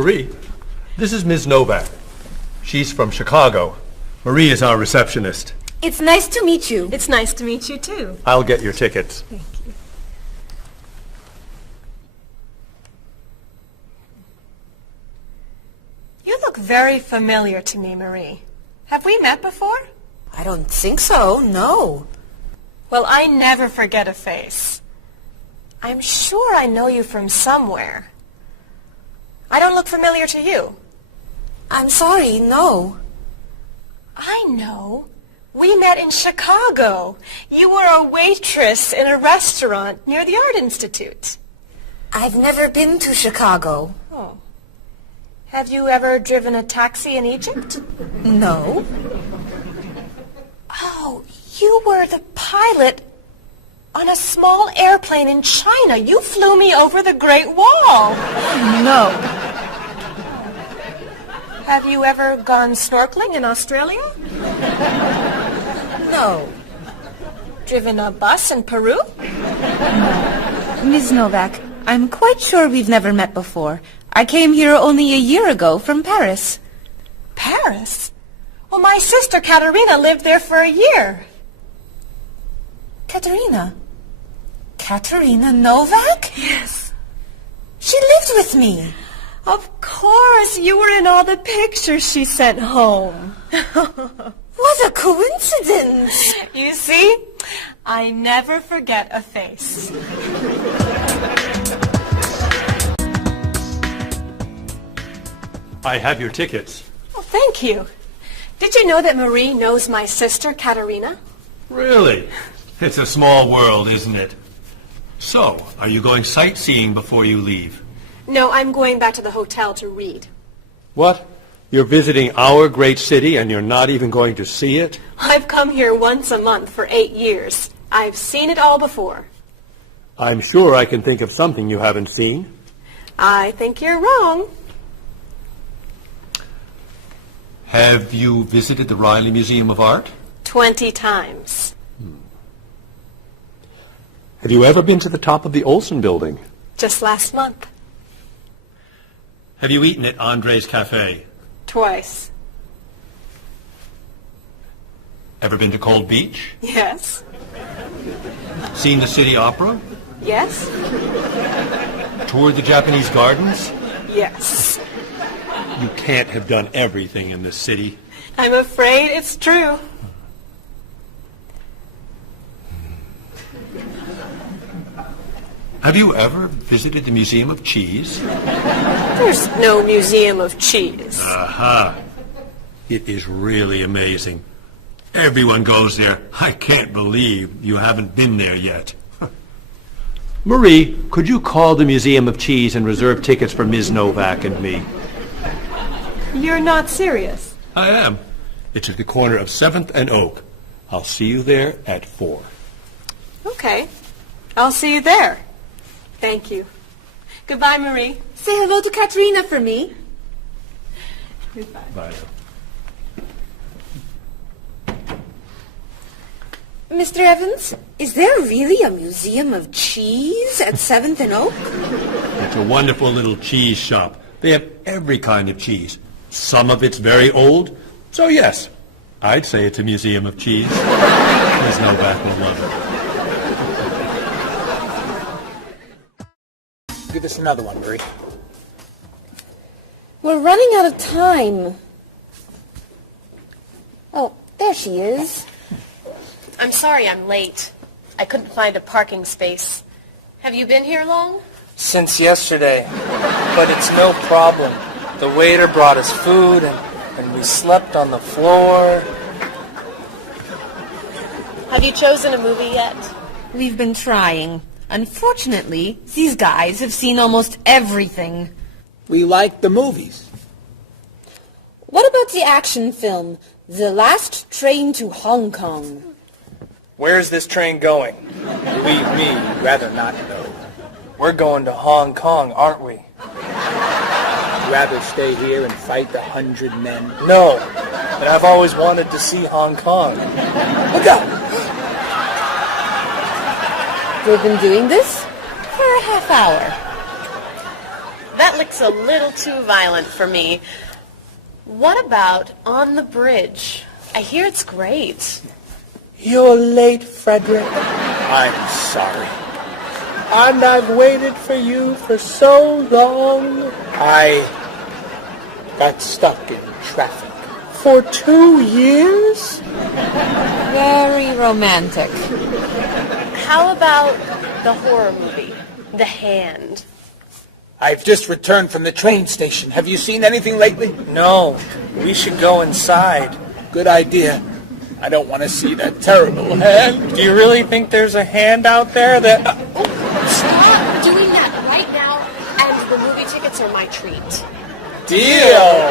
Marie, this is Ms. Novak. She's from Chicago. Marie is our receptionist. It's nice to meet you. It's nice to meet you, too. I'll get your tickets. Thank you. You look very familiar to me, Marie. Have we met before? I don't think so, no. Well, I never forget a face. I'm sure I know you from somewhere. I don't look familiar to you. I'm sorry, no. I know. We met in Chicago. You were a waitress in a restaurant near the Art Institute. I've never been to Chicago. Oh. Have you ever driven a taxi in Egypt? No. Oh, you were the pilot on a small airplane in China. You flew me over the Great Wall. No. Have you ever gone snorkeling in Australia? No. Driven a bus in Peru? Ms. Novak, I'm quite sure we've never met before. I came here only a year ago from Paris. Paris? Well, my sister Katerina lived there for a year. Katerina? Katerina Novak? Yes. She lived with me. Of course, you were in all the pictures she sent home. What a coincidence. You see, I never forget a face. I have your tickets. Oh, thank you. Did you know that Marie knows my sister Katerina? Really? It's a small world, isn't it? So, are you going sightseeing before you leave? No, I'm going back to the hotel to read. What? You're visiting our great city and you're not even going to see it? I've come here once a month for 8 years. I've seen it all before. I'm sure I can think of something you haven't seen. I think you're wrong. Have you visited the Riley Museum of Art? 20 times. Have you ever been to the top of the Olson Building? Just last month. Have you eaten at Andre's Cafe? Twice. Ever been to Cold Beach? Yes. Seen the City Opera? Yes. Toured the Japanese gardens? Yes. You can't have done everything in this city. I'm afraid it's true. Have you ever visited the Museum of Cheese? There's no museum of cheese. Aha. It is really amazing. Everyone goes there. I can't believe you haven't been there yet. Marie, could you call the Museum of Cheese and reserve tickets for Ms. Novak and me? You're not serious. I am. It's at the corner of 7th and Oak. I'll see you there at 4. Okay. I'll see you there. Thank you. Goodbye, Marie. Say hello to Katerina for me. Goodbye. Bye. Mr. Evans, is there really a museum of cheese at 7th and Oak? It's a wonderful little cheese shop. They have every kind of cheese. Some of it's very old. So yes, I'd say it's a museum of cheese. Ms. Novak will love it. Give us another one, Marie. We're running out of time. Oh, there she is. I'm sorry I'm late. I couldn't find a parking space. Have you been here long? Since yesterday. But it's no problem. The waiter brought us food, and we slept on the floor. Have you chosen a movie yet? We've been trying. Unfortunately, these guys have seen almost everything. We like the movies. What about the action film, The Last Train to Hong Kong? Where's this train going? Believe me, rather not know. We're going to Hong Kong, aren't we? Rather stay here and fight the 100 men. No, but I've always wanted to see Hong Kong. Look out! We've been doing this for a half hour. That looks a little too violent for me. What about On the Bridge? I hear it's great. You're late, Frederick. I'm sorry. And I've waited for you for so long. I got stuck in traffic for 2 years. Very romantic. How about the horror movie, The Hand? I've just returned from the train station. Have you seen anything lately? No, we should go inside. Good idea. I don't want to see that terrible hand. Do you really think there's a hand out there that... Stop doing that right now, and the movie tickets are my treat. Deal!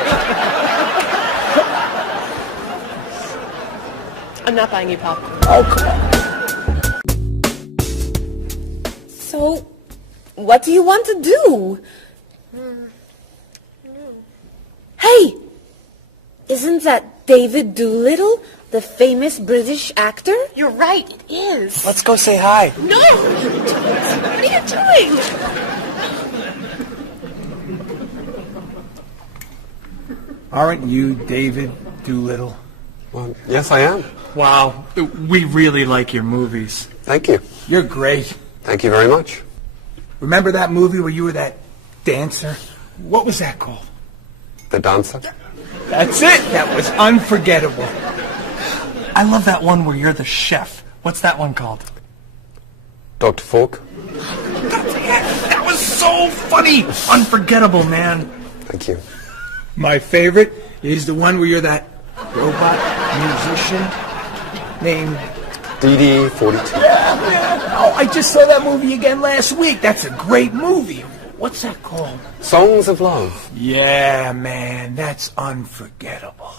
I'm not buying you popcorn. Oh, come on. So, what do you want to do? Hey! Isn't that David Doolittle, the famous British actor? You're right, it is. Let's go say hi. No! What are you doing? Aren't you David Doolittle? Well, yes, I am. Wow, we really like your movies. Thank you. You're great. Thank you very much. Remember that movie where you were that dancer? What was that called? The dancer? That's it. That was unforgettable. I love that one where you're the chef. What's that one called? Dr. Falk? That was so funny! Unforgettable, man. Thank you. My favorite is the one where you're that robot musician named... DD-42. Oh, I just saw that movie again last week. That's a great movie. What's that called? Songs of Love. Yeah, man, that's unforgettable.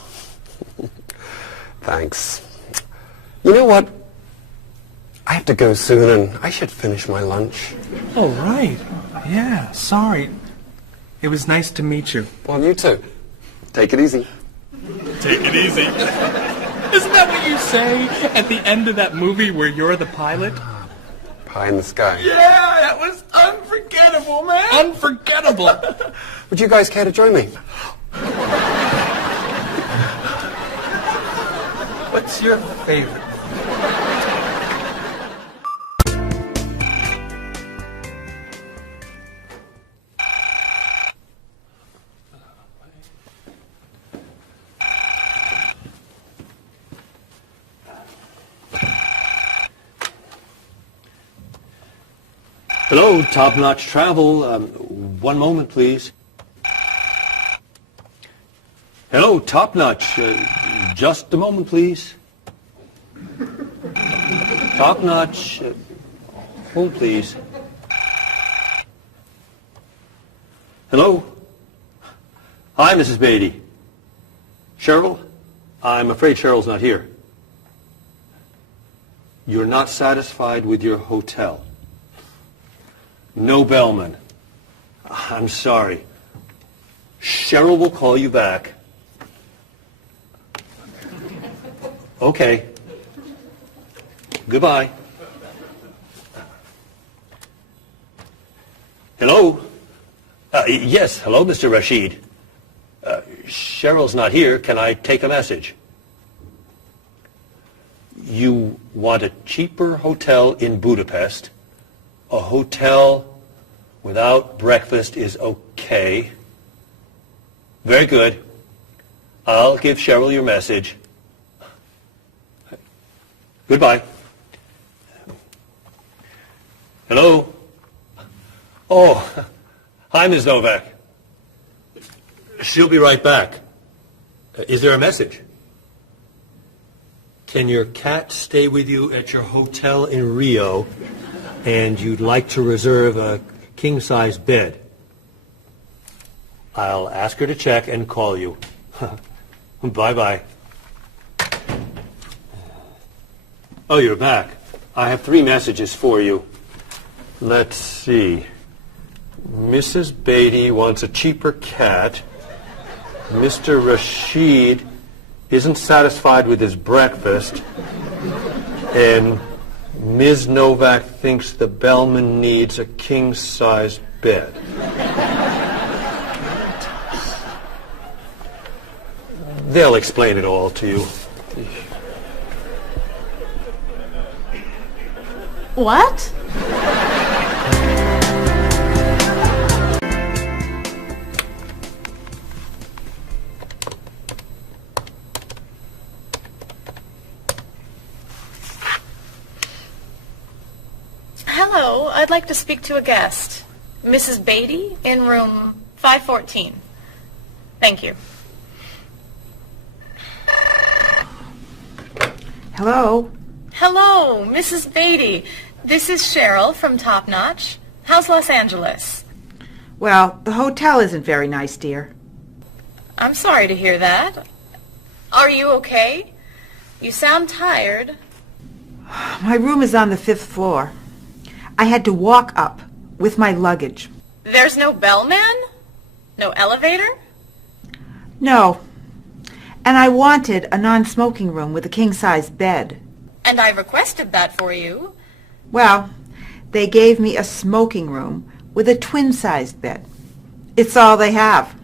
Thanks. You know what? I have to go soon, and I should finish my lunch. Oh, right. Yeah, sorry. It was nice to meet you. Well, you too. Take it easy. Take it easy. Isn't that what you say at the end of that movie where you're the pilot? Pie in the sky. Yeah, that was unforgettable, man. Unforgettable. Would you guys care to join me? What's your favorite? Hello, top-notch travel. One moment, please. Hello, top-notch. Just a moment, please. Top-notch. Hold, please. Hello? Hi, Mrs. Beatty. Cheryl? I'm afraid Cheryl's not here. You're not satisfied with your hotel? No bellman. I'm sorry. Cheryl will call you back. Okay. Goodbye. Hello? Yes, hello, Mr. Rashid. Cheryl's not here. Can I take a message? You want a cheaper hotel in Budapest? A hotel without breakfast is okay. Very good. I'll give Cheryl your message. Goodbye. Hello? Oh, hi, Ms. Novak. She'll be right back. Is there a message? Can your cat stay with you at your hotel in Rio, and you'd like to reserve a king-size bed? I'll ask her to check and call you. Bye-bye. Oh, you're back. I have 3 messages for you. Let's see. Mrs. Beatty wants a cheaper cat. Mr. Rashid isn't satisfied with his breakfast. And Ms. Novak thinks the bellman needs a king-size bed. They'll explain it all to you. What? Hello, I'd like to speak to a guest. Mrs. Beatty in room 514. Thank you. Hello? Hello, Mrs. Beatty. This is Cheryl from Top Notch. How's Los Angeles? Well, the hotel isn't very nice, dear. I'm sorry to hear that. Are you okay? You sound tired. My room is on the 5th floor. I had to walk up with my luggage. There's no bellman? No elevator? No. And I wanted a non-smoking room with a king-size bed. And I requested that for you. Well, they gave me a smoking room with a twin-sized bed. It's all they have.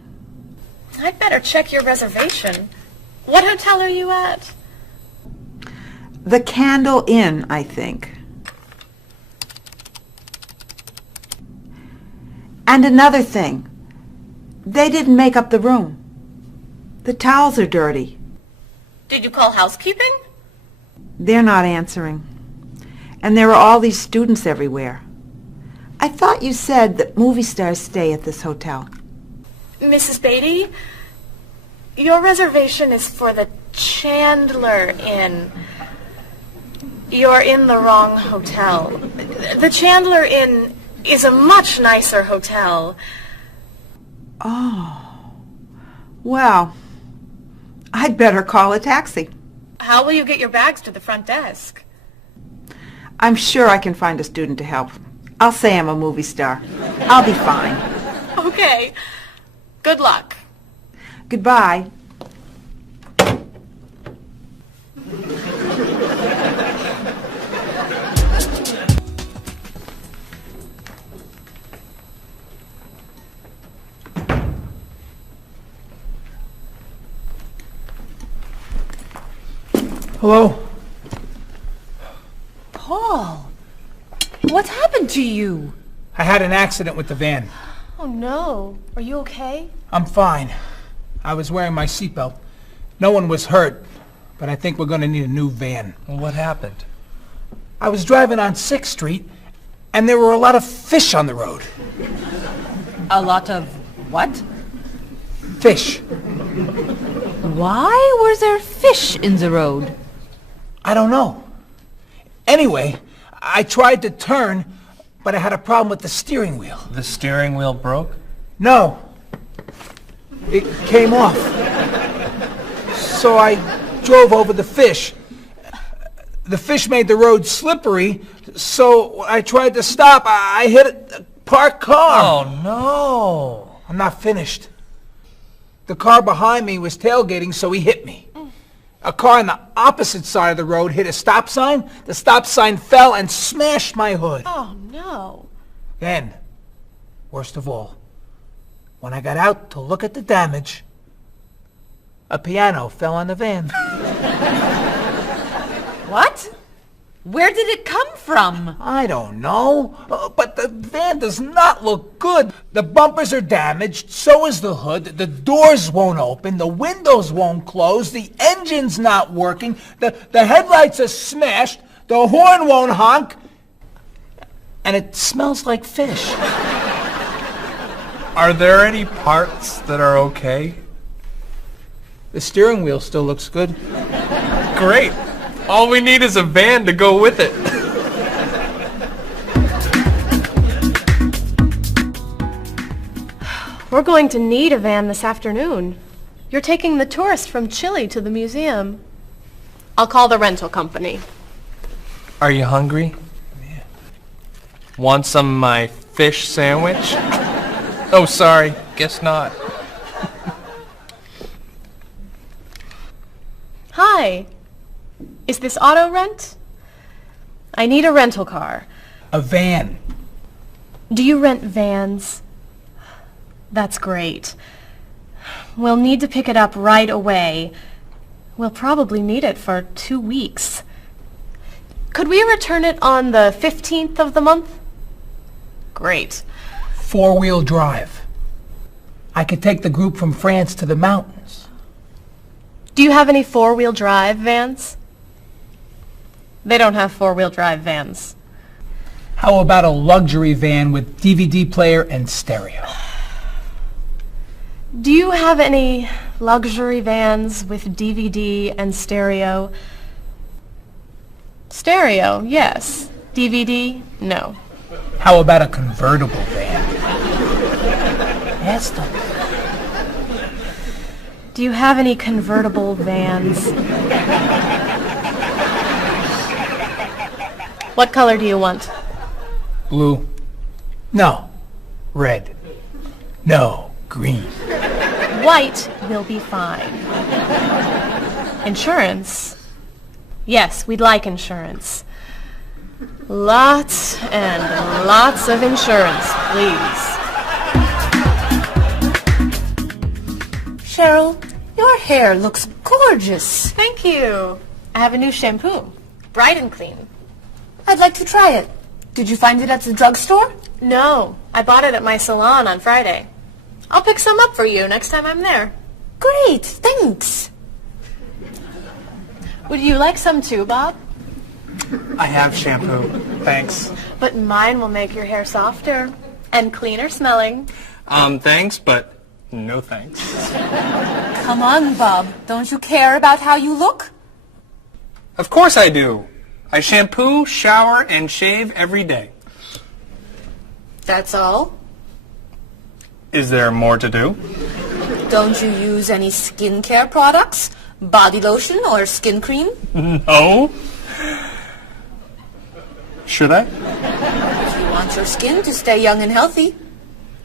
I'd better check your reservation. What hotel are you at? The Candle Inn, I think. And another thing. They didn't make up the room. The towels are dirty. Did you call housekeeping? They're not answering. And there are all these students everywhere. I thought you said that movie stars stay at this hotel. Mrs. Beatty, your reservation is for the Chandler Inn. You're in the wrong hotel. The Chandler Inn is a much nicer hotel. Oh. Well, I'd better call a taxi. How will you get your bags to the front desk? I'm sure I can find a student to help. I'll say I'm a movie star. I'll be fine. Okay. Good luck. Goodbye. Hello? Paul, what's happened to you? I had an accident with the van. Oh, no. Are you okay? I'm fine. I was wearing my seatbelt. No one was hurt, but I think we're going to need a new van. Well, what happened? I was driving on 6th Street, and there were a lot of fish on the road. A lot of what? Fish. Why were there fish in the road? I don't know. Anyway, I tried to turn, but I had a problem with the steering wheel. The steering wheel broke? No. It came off. So I drove over the fish. The fish made the road slippery, so when I tried to stop, I hit a parked car. Oh, no. I'm not finished. The car behind me was tailgating, so he hit me. A car on the opposite side of the road hit a stop sign. The stop sign fell and smashed my hood. Oh, no. Then, worst of all, when I got out to look at the damage, a piano fell on the van. What? Where did it come from? I don't know, but the van does not look good. The bumpers are damaged, so is the hood, the doors won't open, the windows won't close, the engine's not working, the headlights are smashed, the horn won't honk, and it smells like fish. Are there any parts that are okay? The steering wheel still looks good. Great. All we need is a van to go with it. We're going to need a van this afternoon. You're taking the tourist from Chile to the museum. I'll call the rental company. Are you hungry? Yeah. Want some of my fish sandwich? Oh, sorry. Guess not. Hi. Is this auto rent? I need a rental car. A van. Do you rent vans? That's great. We'll need to pick it up right away. We'll probably need it for 2 weeks. Could we return it on the 15th of the month? Great. 4-wheel drive. I could take the group from France to the mountains. Do you have any 4-wheel drive vans? They don't have 4-wheel drive vans. How about a luxury van with DVD player and stereo? Do you have any luxury vans with DVD and stereo? Stereo, yes. DVD, no. How about a convertible van? Ask them. Do you have any convertible vans? What color do you want? Blue. No. Red. No. Green. White will be fine. Insurance? Yes, we'd like insurance. Lots and lots of insurance, please. Cheryl, your hair looks gorgeous. Thank you. I have a new shampoo. Bright and clean. I'd like to try it. Did you find it at the drugstore? No, I bought it at my salon on Friday. I'll pick some up for you next time I'm there. Great, thanks. Would you like some too, Bob? I have shampoo. Thanks. But mine will make your hair softer and cleaner smelling. Thanks, but no thanks. Come on, Bob. Don't you care about how you look? Of course I do. I shampoo, shower, and shave every day. That's all? Is there more to do? Don't you use any skincare products? Body lotion or skin cream? No. Should I? If you want your skin to stay young and healthy.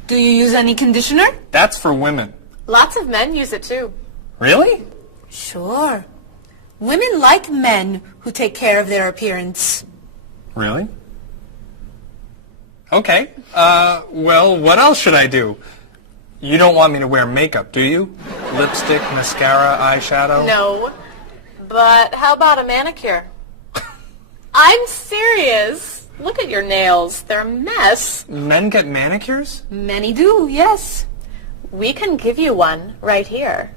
Do you use any conditioner? That's for women. Lots of men use it too. Really? Sure. Women like men who take care of their appearance. Really? Okay. Well, what else should I do? You don't want me to wear makeup, do you? Lipstick, mascara, eyeshadow? No. But how about a manicure? I'm serious. Look at your nails. They're a mess. Men get manicures? Many do, yes. We can give you one right here.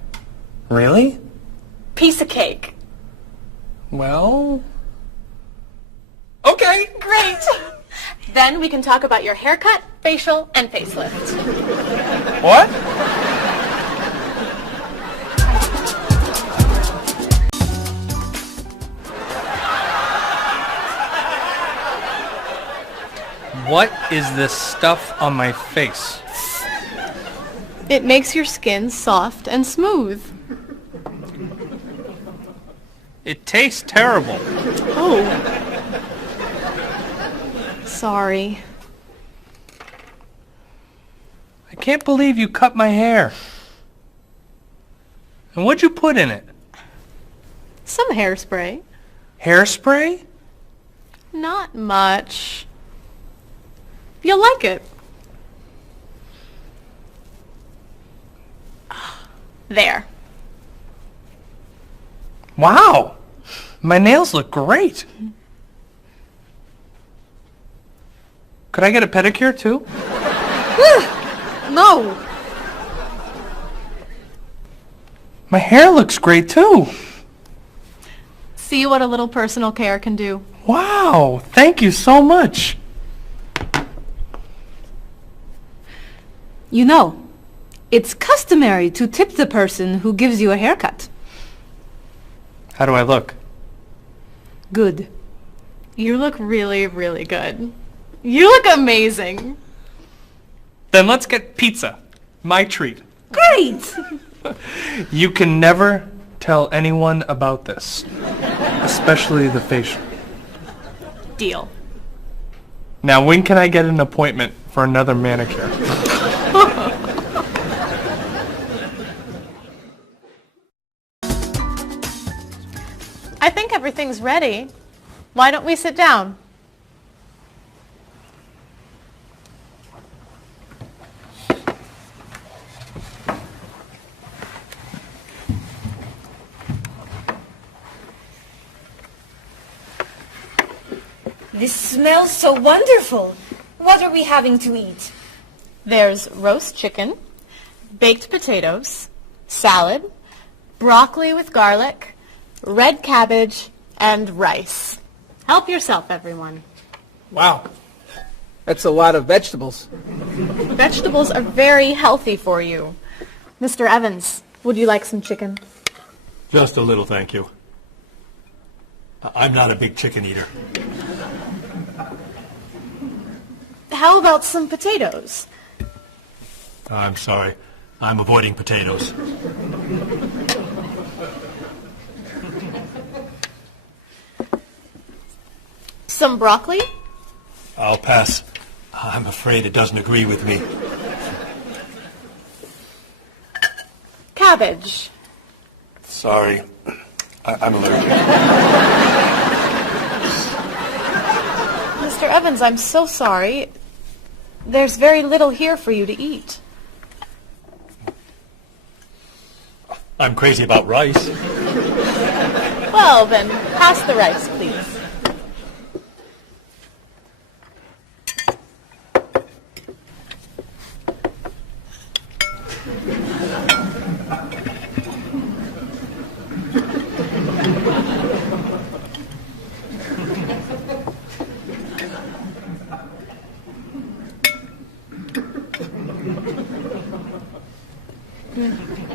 Really? Piece of cake. Well... Okay. Great. Then we can talk about your haircut, facial, and facelift. What? What is this stuff on my face? It makes your skin soft and smooth. It tastes terrible. Oh. Sorry. I can't believe you cut my hair. And what'd you put in it? Some hairspray. Hairspray? Not much. You'll like it. There. Wow! My nails look great. Could I get a pedicure too? No. My hair looks great too. See what a little personal care can do. Wow! Thank you so much. You know, it's customary to tip the person who gives you a haircut. How do I look? Good. You look really, really good. You look amazing. Then let's get pizza. My treat. Great! You can never tell anyone about this. Especially the facial. Deal. Now when can I get an appointment for another manicure? I think everything's ready. Why don't we sit down? This smells so wonderful. What are we having to eat? There's roast chicken, baked potatoes, salad, broccoli with garlic, red cabbage, and rice. Help yourself, everyone. Wow. That's a lot of vegetables. Vegetables are very healthy for you. Mr. Evans, would you like some chicken? Just a little, thank you. I'm not a big chicken eater. How about some potatoes? I'm sorry. I'm avoiding potatoes. Some broccoli? I'll pass. I'm afraid it doesn't agree with me. Cabbage. Sorry. I'm allergic. Mr. Evans, I'm so sorry. There's very little here for you to eat. I'm crazy about rice. Well, then, pass the rice, please.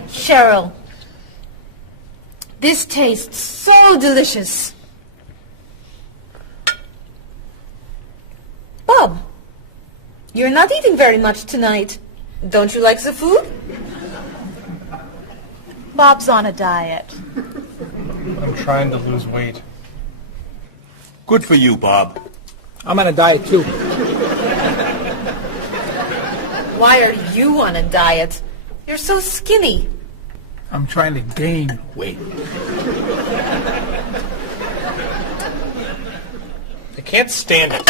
Cheryl, this tastes so delicious. Bob, you're not eating very much tonight. Don't you like the food? Bob's on a diet. I'm trying to lose weight. Good for you, Bob. I'm on a diet too. Why are you on a diet? You're so skinny. I'm trying to gain weight. I can't stand it.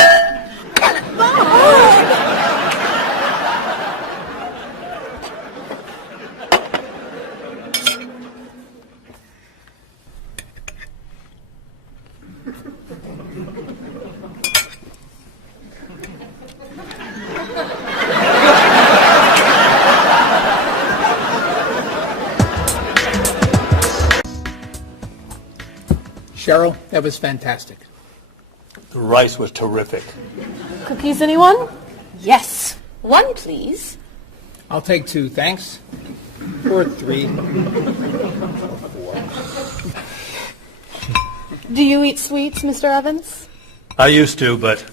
Cheryl, that was fantastic. The rice was terrific. Cookies, anyone? Yes. One, please. I'll take 2, thanks. Or 3. Do you eat sweets, Mr. Evans? I used to, but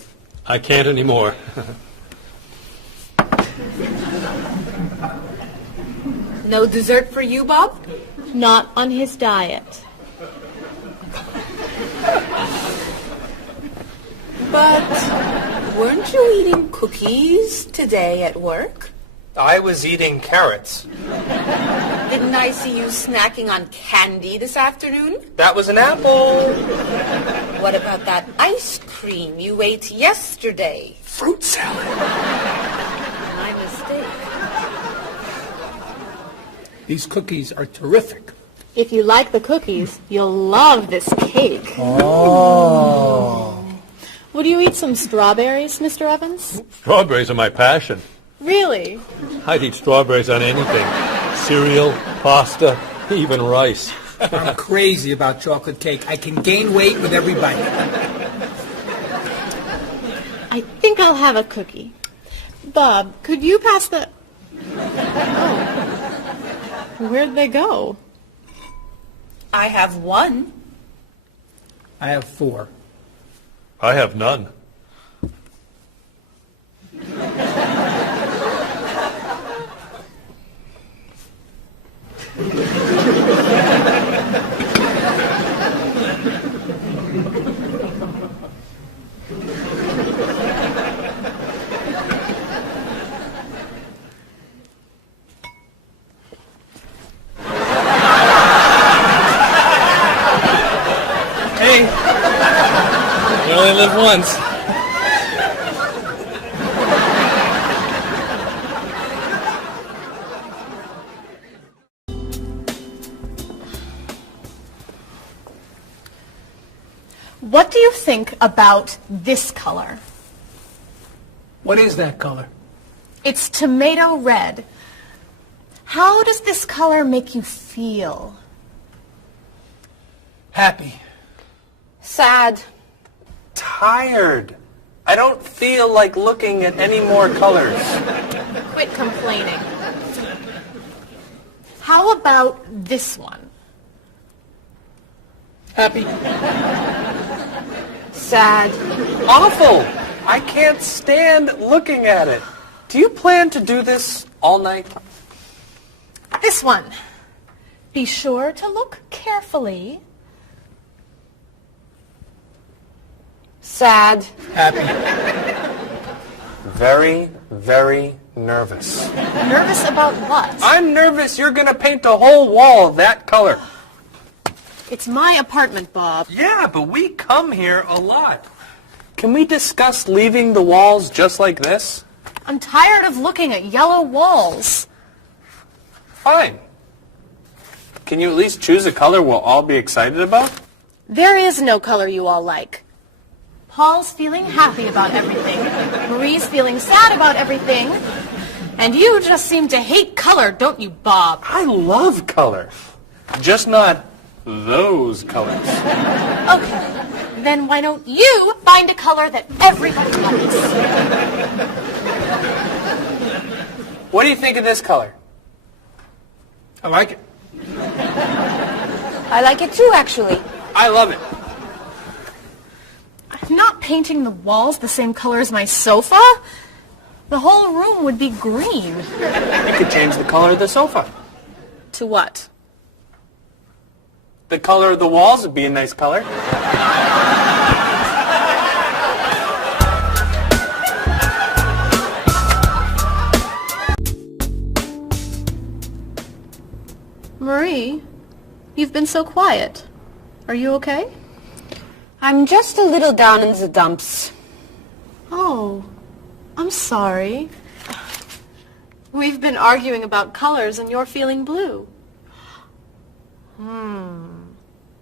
I can't anymore. No dessert for you, Bob? Not on his diet. But weren't you eating cookies today at work? I was eating carrots. Didn't I see you snacking on candy this afternoon? That was an apple. What about that ice cream you ate yesterday? Fruit salad. My mistake. These cookies are terrific. If you like the cookies, you'll love this cake. Oh. Would you eat some strawberries, Mr. Evans? Strawberries are my passion. Really? I'd eat strawberries on anything. Cereal, pasta, even rice. I'm crazy about chocolate cake. I can gain weight with every bite. I think I'll have a cookie. Bob, could you pass the... Oh. Where'd they go? I have one. I have 4. I have none. Hey, you only live once. What do you think about this color? What is that color? It's tomato red. How does this color make you feel? Happy. Sad. Tired. I don't feel like looking at any more colors. Quit complaining. How about this one? Happy. Sad. Awful. I can't stand looking at it. Do you plan to do this all night? This one. Be sure to look carefully. Sad. Happy. Very, very nervous. Nervous about what? I'm nervous you're going to paint the whole wall that color. It's my apartment, Bob. Yeah, but we come here a lot. Can we discuss leaving the walls just like this? I'm tired of looking at yellow walls. Fine. Can you at least choose a color we'll all be excited about? There is no color you all like. Paul's feeling happy about everything. Marie's feeling sad about everything. And you just seem to hate color, don't you, Bob? I love color. Just not those colors. Okay. Then why don't you find a color that everybody likes? What do you think of this color? I like it. I like it too, actually. I love it. I'm not painting the walls the same color as my sofa. The whole room would be green. You could change the color of the sofa. To what? The color of the walls would be a nice color. Marie, you've been so quiet. Are you okay? I'm just a little down in the dumps. Oh, I'm sorry. We've been arguing about colors and you're feeling blue.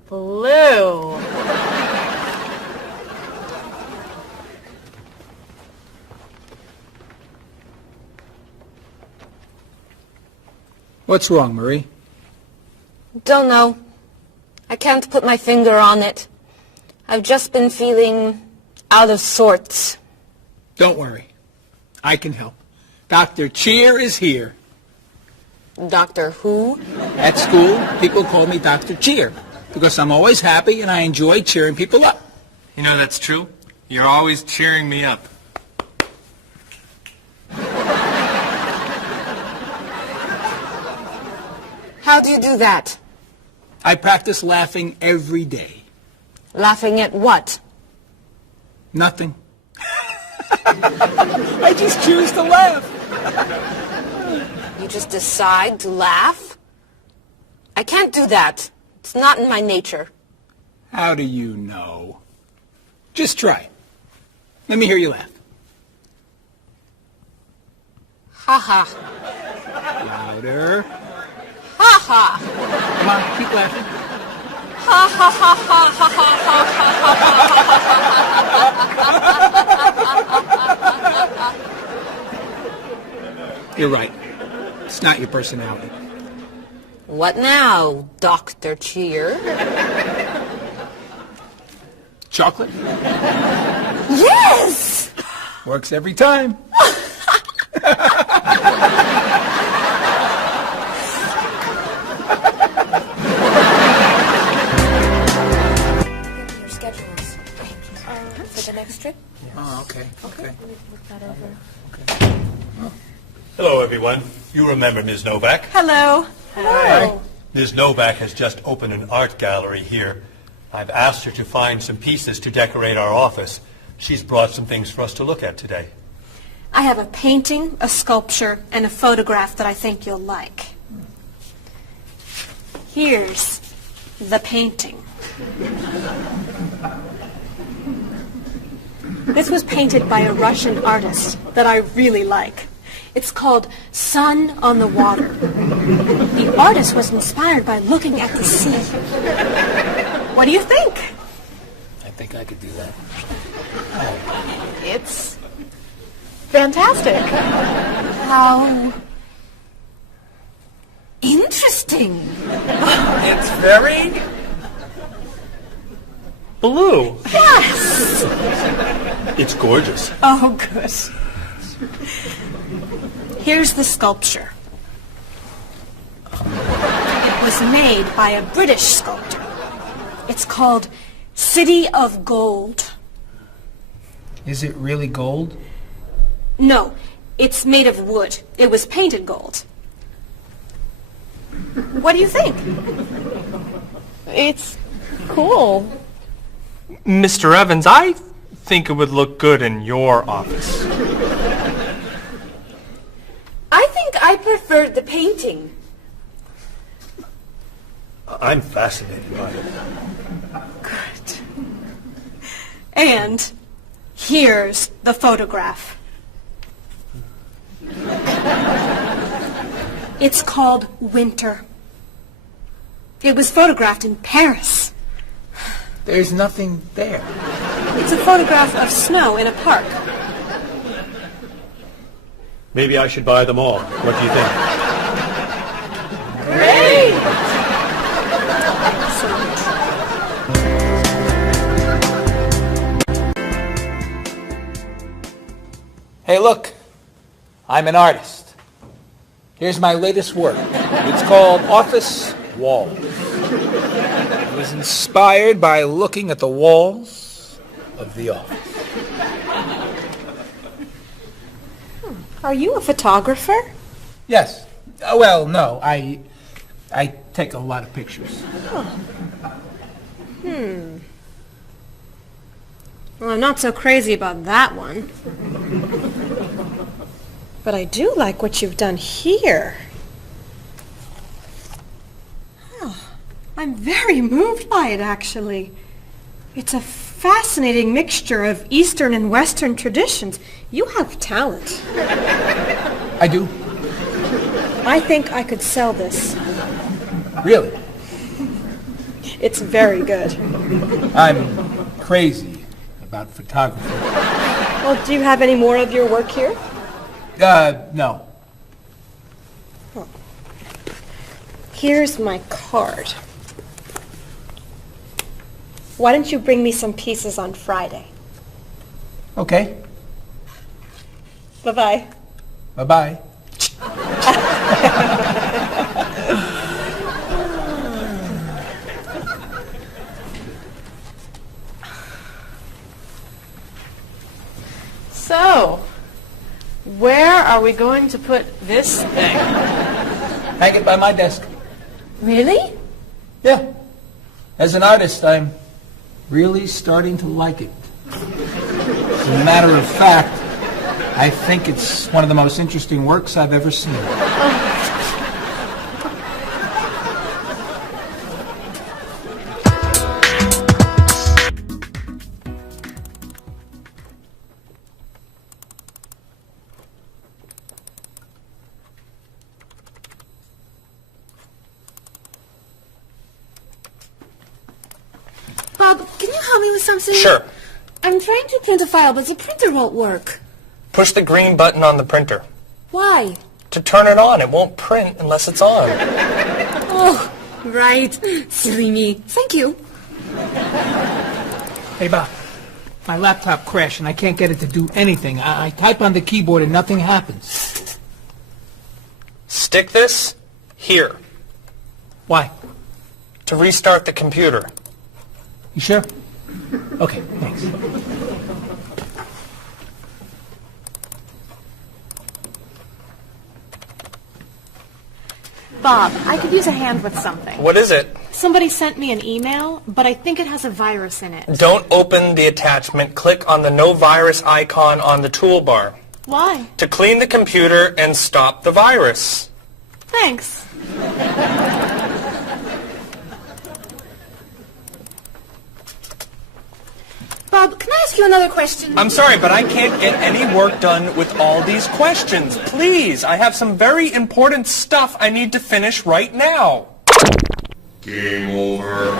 Blue. What's wrong, Marie? Don't know. I can't put my finger on it. I've just been feeling out of sorts. Don't worry. I can help. Dr. Cheer is here. Doctor who? At school, people call me Dr. Cheer because I'm always happy and I enjoy cheering people up. You know that's true. You're always cheering me up. How do you do that? I practice laughing every day. Laughing at what? Nothing. I just choose to laugh. You just decide to laugh? I can't do that. It's not in my nature. How do you know? Just try. Let me hear you laugh. Ha ha. Louder. Ha ha. Come on, keep laughing. Ha ha ha ha ha ha ha ha. You're right. It's not your personality. What now, Dr. Cheer? Chocolate? Yes! Works every time. Your schedules for the next trip. Oh, okay. Okay. Look that over. Hello, everyone. You remember Ms. Novak? Hello. Hello. Ms. Novak has just opened an art gallery here. I've asked her to find some pieces to decorate our office. She's brought some things for us to look at today. I have a painting, a sculpture, and a photograph that I think you'll like. Here's the painting. This was painted by a Russian artist that I really like. It's called Sun on the Water. The artist was inspired by looking at the sea. What do you think? I think think I could do that. It's fantastic. How interesting. It's very blue. Yes! It's gorgeous. Oh, good. Here's the sculpture. It was made by a British sculptor. It's called City of Gold. Is it really gold? No, it's made of wood. It was painted gold. What do you think? It's cool. Mr. Evans, I think it would look good in your office. I think I preferred the painting. I'm fascinated by it. Good. And here's the photograph. It's called Winter. It was photographed in Paris. There's nothing there. It's a photograph of snow in a park. Maybe I should buy them all. What do you think? Great! Hey, look. I'm an artist. Here's my latest work. It's called Office Wall. It was inspired by looking at the walls of the office. Are you a photographer? Yes. Well, no. I take a lot of pictures. Well, I'm not so crazy about that one. But I do like what you've done here. Oh, I'm very moved by it, actually. It's a fascinating mixture of Eastern and Western traditions. You have talent. I do. I think I could sell this. Really? It's very good. I'm crazy about photography. Well, do you have any more of your work here? No. Here's my card. Why don't you bring me some pieces on Friday? Okay. Bye-bye. Bye-bye. So, where are we going to put this thing? Hang it by my desk. Really? Yeah. As an artist, I'm really starting to like it. As a matter of fact, I think it's one of the most interesting works I've ever seen. Bob, can you help me with something? Sure. I'm trying to print a file, but the printer won't work. Push the green button on the printer. Why? To turn it on. It won't print unless it's on. Oh, right. Silly me. Thank you. Hey, Bob. My laptop crashed and I can't get it to do anything. I type on the keyboard and nothing happens. Stick this here Why? to restart the computer. You sure? Okay, thanks. Bob, I could use a hand with something. What is it? Somebody sent me an email, but I think it has a virus in it. Don't open the attachment. Click on the no virus icon on the toolbar Why? to clean the computer and stop the virus. Thanks. Bob, can I ask you another question? I'm sorry, but I can't get any work done with all these questions. Please, I have some very important stuff I need to finish right now. Game over.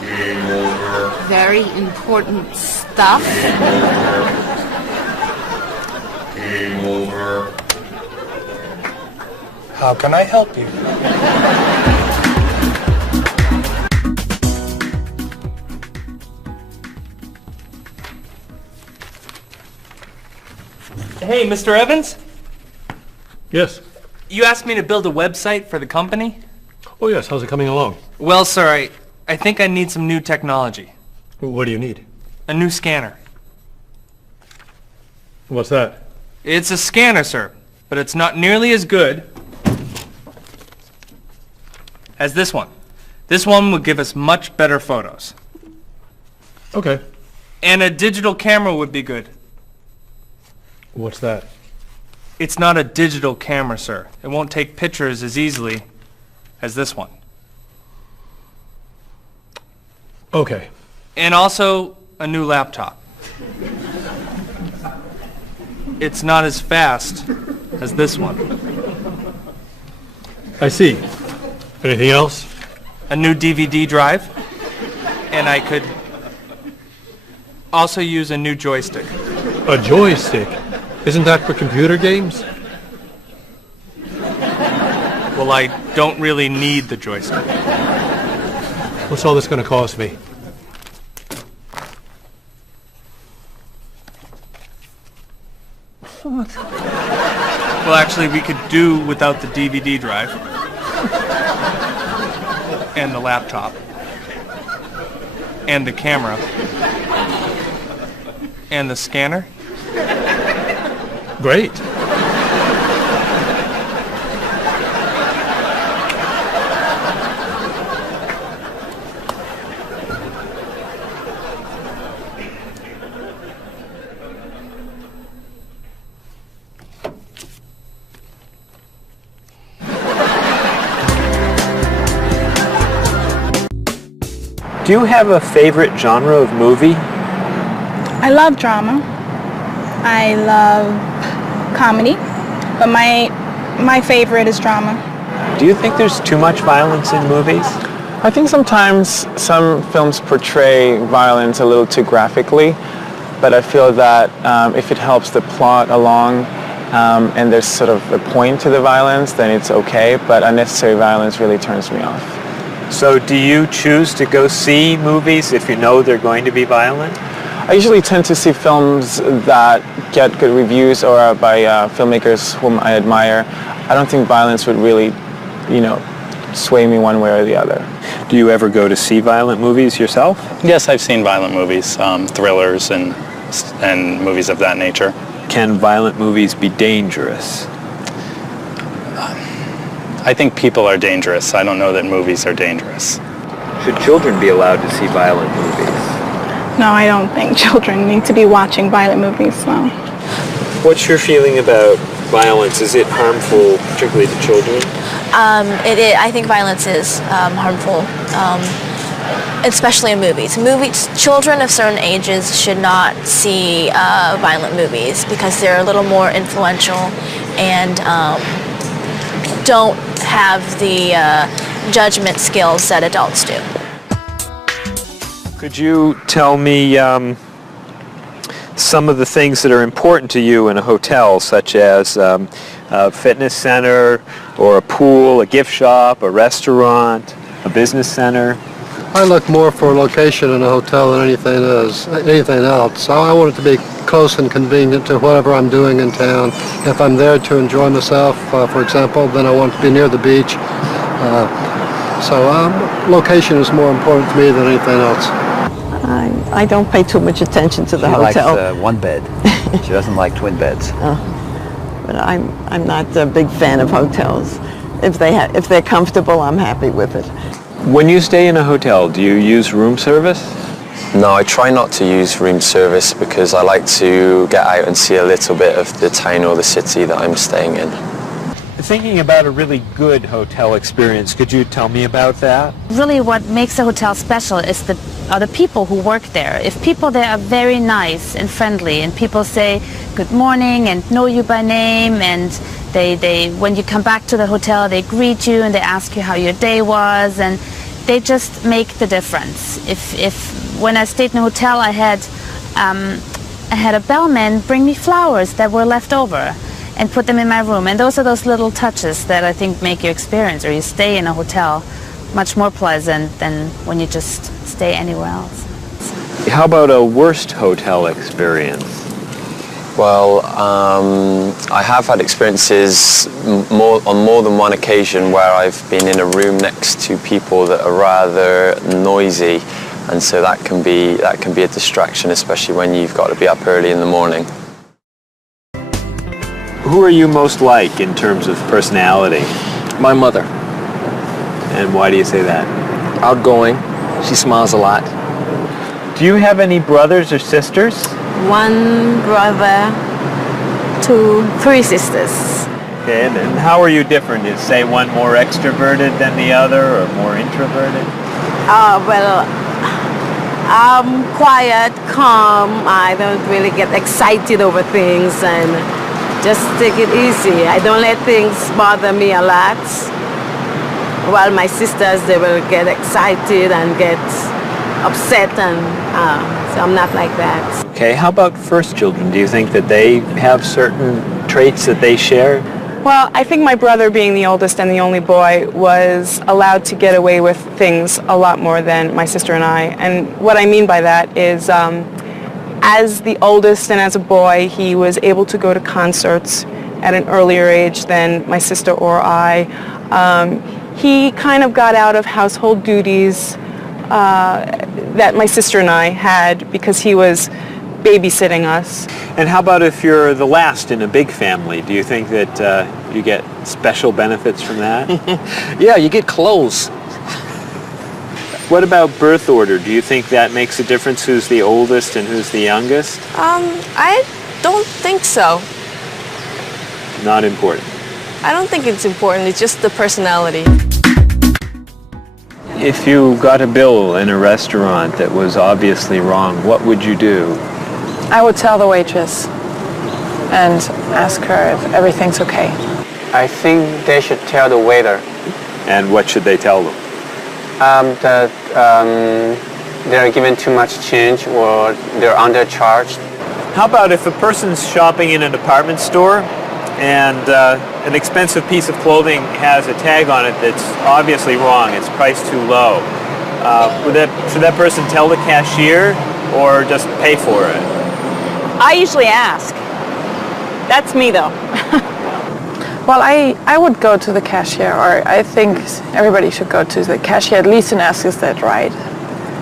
Game over. very important stuff? Game over. How can I help you? Hey, Mr. Evans? Yes. You asked me to build a website for the company? Oh, yes. How's it coming along? Well, sir, I think I need some new technology. What do you need? A new scanner. What's that? It's a scanner, sir, but it's not nearly as good as this one. This one would give us much better photos. Okay. And a digital camera would be good. What's that? It's not a digital camera, sir. It won't take pictures as easily as this one. Okay. And also a new laptop. It's not as fast as this one. I see. Anything else? A new DVD drive. And I could also use a new joystick. A joystick? Isn't that for computer games? Well, I don't really need the joystick. What's all this going to cost me? Well, actually, we could do without the DVD drive. And the laptop. And the camera. And the scanner. Great. Do you have a favorite genre of movie? I love drama. I love comedy, but my favorite is drama. Do you think there's too much violence in movies? I think sometimes some films portray violence a little too graphically, but I feel that if it helps the plot along and there's sort of a point to the violence, then it's okay, but unnecessary violence really turns me off. So do you choose to go see movies if you know they're going to be violent? I usually tend to see films that get good reviews or are by filmmakers whom I admire. I don't think violence would really, sway me one way or the other. Do you ever go to see violent movies yourself? Yes, I've seen violent movies, thrillers and movies of that nature. Can violent movies be dangerous? I think people are dangerous. I don't know that movies are dangerous. Should children be allowed to see violent movies? No, I don't think children need to be watching violent movies, no. What's your feeling about violence? Is it harmful, particularly to children? I think violence is harmful, especially in movies. Children of certain ages should not see violent movies because they're a little more influential and don't have the judgment skills that adults do. Could you tell me some of the things that are important to you in a hotel, such as a fitness center or a pool, a gift shop, a restaurant, a business center? I look more for a location in a hotel than anything else. I want it to be close and convenient to whatever I'm doing in town. If I'm there to enjoy myself, for example, then I want to be near the beach. Location is more important to me than anything else. I don't pay too much attention to the hotel. She likes one bed. She doesn't like twin beds. But I'm not a big fan of hotels. If they're comfortable, I'm happy with it. When you stay in a hotel, do you use room service? No, I try not to use room service because I like to get out and see a little bit of the town or the city that I'm staying in. Thinking about a really good hotel experience, could you tell me about that? Really what makes a hotel special is are the people who work there. If people there are very nice and friendly and people say good morning and know you by name and they when you come back to the hotel they greet you and they ask you how your day was and they just make the difference. If when I stayed in a hotel, I had a bellman bring me flowers that were left over and put them in my room. And those are those little touches that I think make your experience, or you stay in a hotel, much more pleasant than when you just stay anywhere else. How about a worst hotel experience? Well, I have had experiences on more than one occasion where I've been in a room next to people that are rather noisy, and so that can be a distraction, especially when you've got to be up early in the morning. Who are you most like in terms of personality? My mother. And why do you say that? Outgoing. She smiles a lot. Do you have any brothers or sisters? One brother, 3 sisters. Okay, and how are you different? Is, say, one more extroverted than the other, or more introverted? Well, I'm quiet, calm. I don't really get excited over things and just take it easy. I don't let things bother me a lot. While my sisters, they will get excited and get upset, and so I'm not like that. Okay, how about first children? Do you think that they have certain traits that they share? Well, I think my brother, being the oldest and the only boy, was allowed to get away with things a lot more than my sister and I. And what I mean by that is, as the oldest and as a boy, he was able to go to concerts at an earlier age than my sister or I. He kind of got out of household duties that my sister and I had because he was babysitting us. And how about if you're the last in a big family? Do you think that you get special benefits from that? Yeah, you get clothes. What about birth order? Do you think that makes a difference, who's the oldest and who's the youngest? I don't think so. Not important. I don't think it's important. It's just the personality. If you got a bill in a restaurant that was obviously wrong, what would you do? I would tell the waitress and ask her if everything's okay. I think they should tell the waiter. And what should they tell them? That they're given too much change or they're undercharged. How about if a person's shopping in a department store and an expensive piece of clothing has a tag on it that's obviously wrong, it's priced too low. Should that person tell the cashier or just pay for it? I usually ask. That's me, though. Well, I would go to the cashier, or I think everybody should go to the cashier at least and ask, is that right?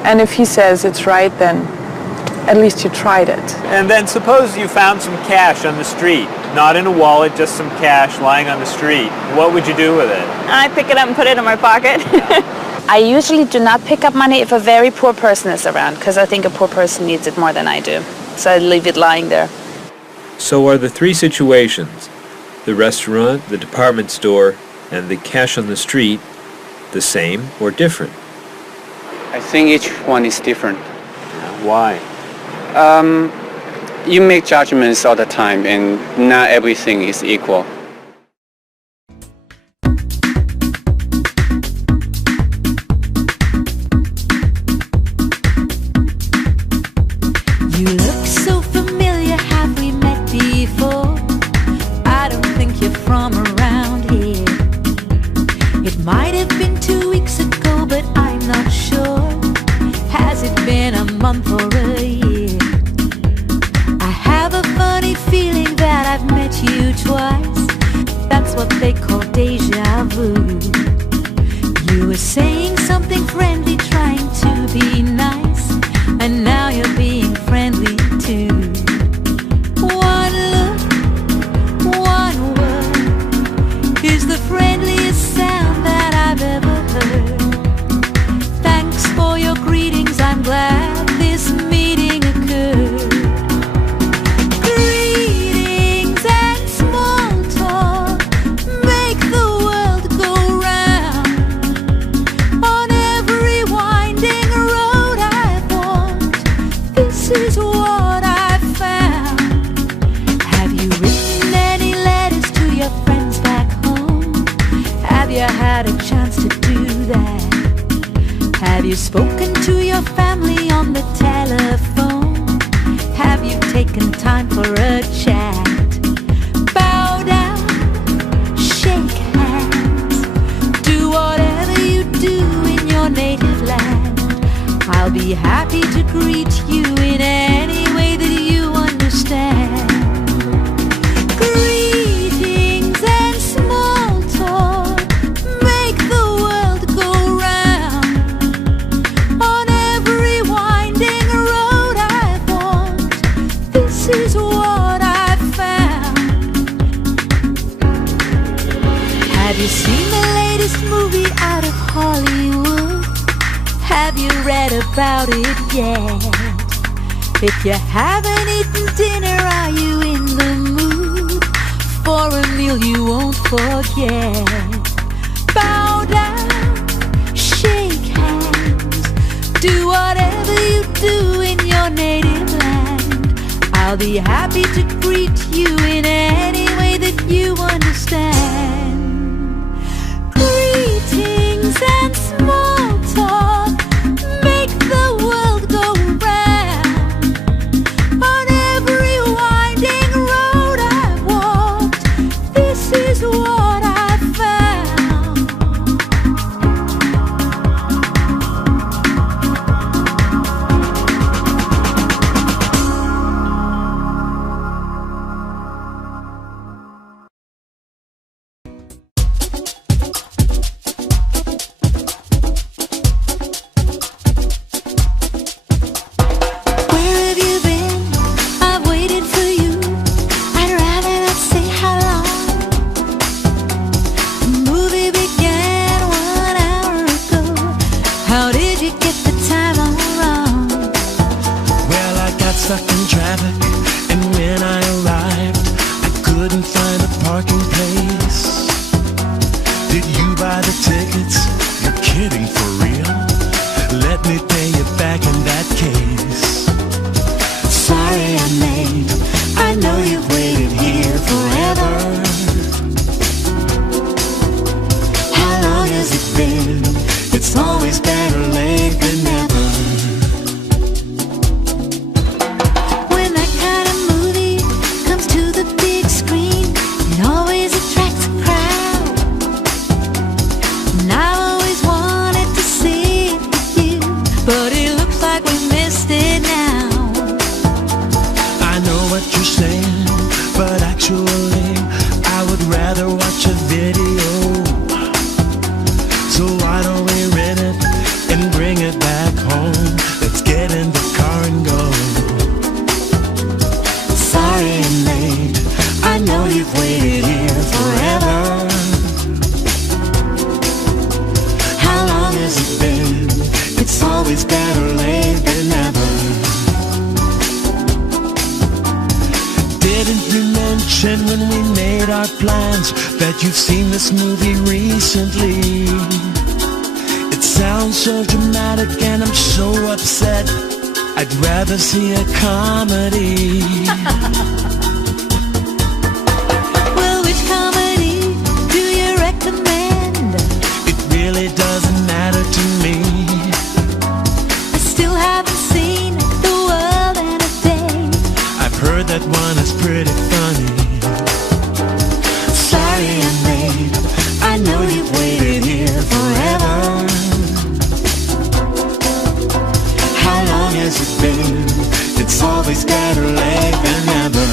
And if he says it's right, then at least you tried it. And then suppose you found some cash on the street, not in a wallet, just some cash lying on the street. What would you do with it? I pick it up and put it in my pocket. I usually do not pick up money if a very poor person is around, because I think a poor person needs it more than I do. So I leave it lying there. So are the 3 situations, the restaurant, the department store, and the cash on the street, the same or different? I think each one is different. Why? You make judgments all the time, and not everything is equal. You look so familiar, have we met before? I don't think you're from around here. It might have been 2 weeks ago, but I'm not sure. Has it been a month or a year? I have a funny feeling that I've met you twice. That's what they call deja vu. You were saying something friendly, trying to be nice, and now you're being friendly too. One look, one word is the friendliest sound that I've ever heard. Thanks for your greetings, I'm glad this meeting occurred. Greetings and small talk make the world go round. On every winding road I've walked, this is what I've found. Have you written any letters to your friends back home? Have you had a chance to do that? Have you spoken to your family on the telephone? Have you taken time for a chat? Bow down, shake hands, do whatever you do in your native land. I'll be happy to greet you in any way that you understand. Greetings and small talk make the world go round. On every winding road I've walked, this is what I've found. Have you seen the latest movie out of Hollywood? Have you read about it yet? If you haven't eaten dinner, are you in the mood for a meal you won't forget? Bow down, shake hands, do whatever you do in your native land. I'll be happy to greet you in any way that you understand. Greetings and small talk make the world go round. On every winding road I've walked, this is what I've found. Where have you been? I've waited for you. I'd rather not say how long. The movie began 1 hour ago. How did you get the time all wrong? Well, I got stuck in traffic, and when I arrived, I couldn't find a parking place. Did you buy the tickets? You're kidding, for real? Let me pay you back in that case. Sorry I'm late. I know you've waited here forever. How long has it been? It's always better late than never. When that kind of movie comes to the big screen, it always attracts a crowd. And I always wanted to see it with you, but it looks like we missed it now. I know what you're saying, but actually, I would rather watch a video. So why don't we rent it and bring it back home? Let's get in the car and go. Sorry I'm late. I know you've waited here forever. How long has it been? It's always better late than never. Didn't you mention when we made our plans that you've seen this movie recently? It sounds so dramatic and I'm so upset. I'd rather see a comedy. Well, which comedy do you recommend? It really doesn't matter to me. I still haven't seen The World in a Day. I've heard that one is pretty funny. Sorry I'm late. I know you've waited here forever. How long has it been? It's always better late than never.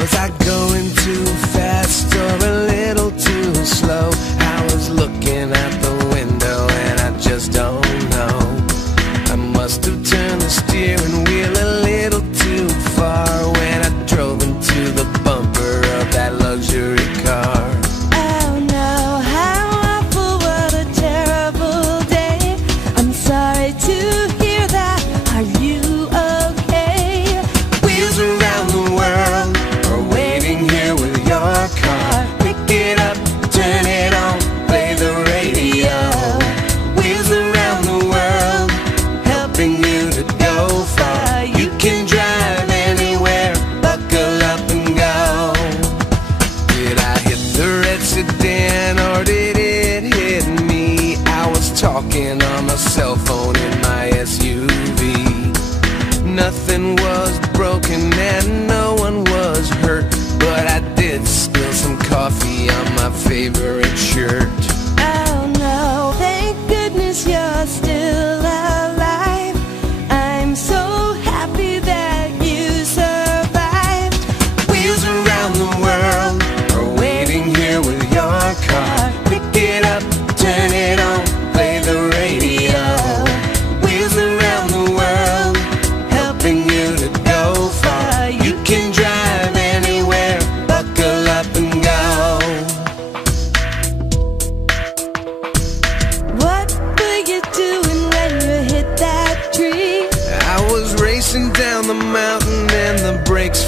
Was I going too fast or a little too slow? I was looking out the window and I just don't know. I must have turned the steering wheel a little too far when I drove into the bumper of that luxury car. Oh no, how awful, what a terrible day. I'm sorry to hear that. Are you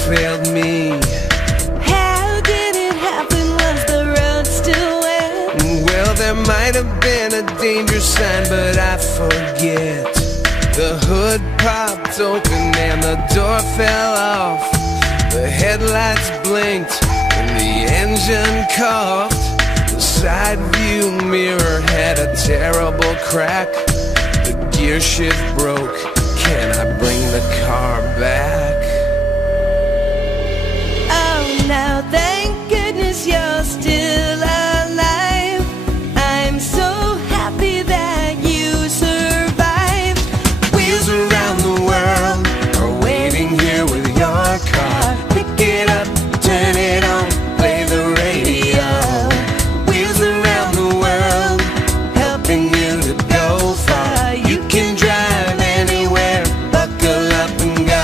failed me. How did it happen? Was the road still wet? Well, there might have been a danger sign, but I forget. The hood popped open and the door fell off. The headlights blinked and the engine coughed. The side view mirror had a terrible crack. The gear shift broke. Can I bring the car back? Oh no, thank goodness you're still alive. I'm so happy that you survived. Wheels around the world are waiting here with your car. Pick it up, turn it on, play the radio. Wheels around the world, helping you to go far. You can drive anywhere, buckle up and go.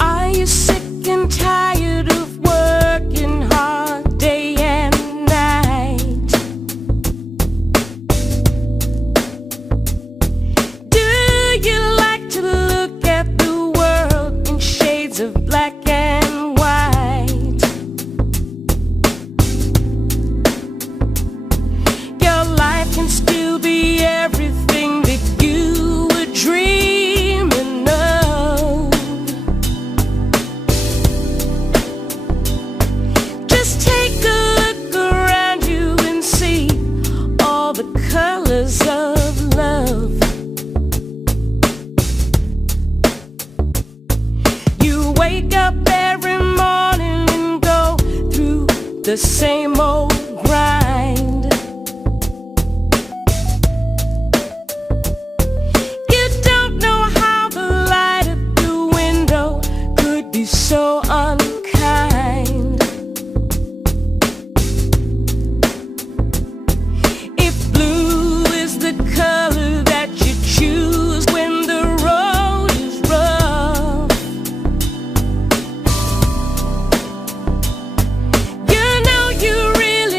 Are you sick and tired of working hard day and night? Do you like to look at the world in shades of black and white? Your life can still be everything that you were dreaming of. Just take a look around you and see all the colors of love. You wake up every morning and go through the same old grind. You don't know how the light at the window could be so unkind. If blue is the color that you choose when the road is rough, you know you really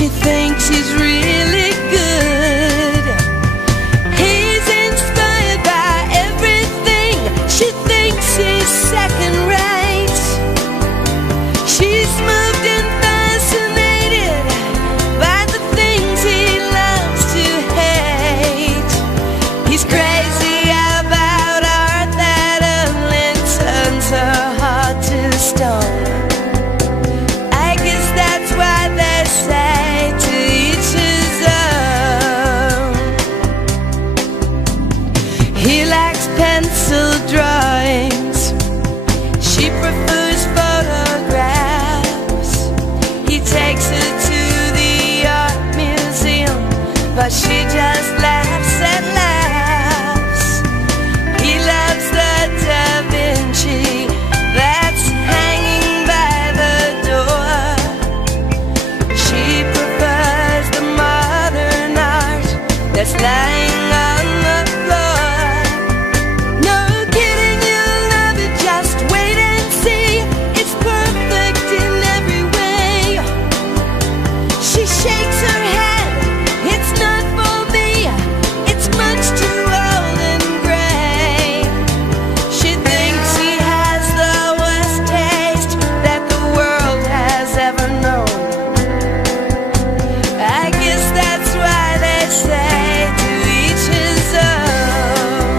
She thinks he's really good. He's inspired by everything. She thinks he's second rate. She's moved and fascinated by the things he loves to hate. He's crazy about art that only turns her heart to stone. I guess that's why they say to each his own. He likes pencil drawings. She prefers photographs. He takes her to the art museum, but she just laughs and laughs. He loves the Da Vinci that's hanging by the door. She prefers the modern art that's lying on the floor. No kidding, you'll love it, just wait and see. It's perfect in every way. She shakes her head, it's not for me. It's much too old and gray. She thinks he has the worst taste that the world has ever known. I guess that's why they say to each his own.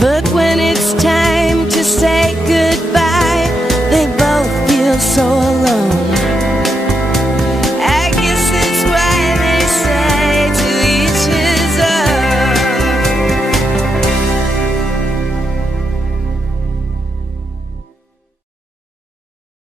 But when it's time to say goodbye, they both feel so alone.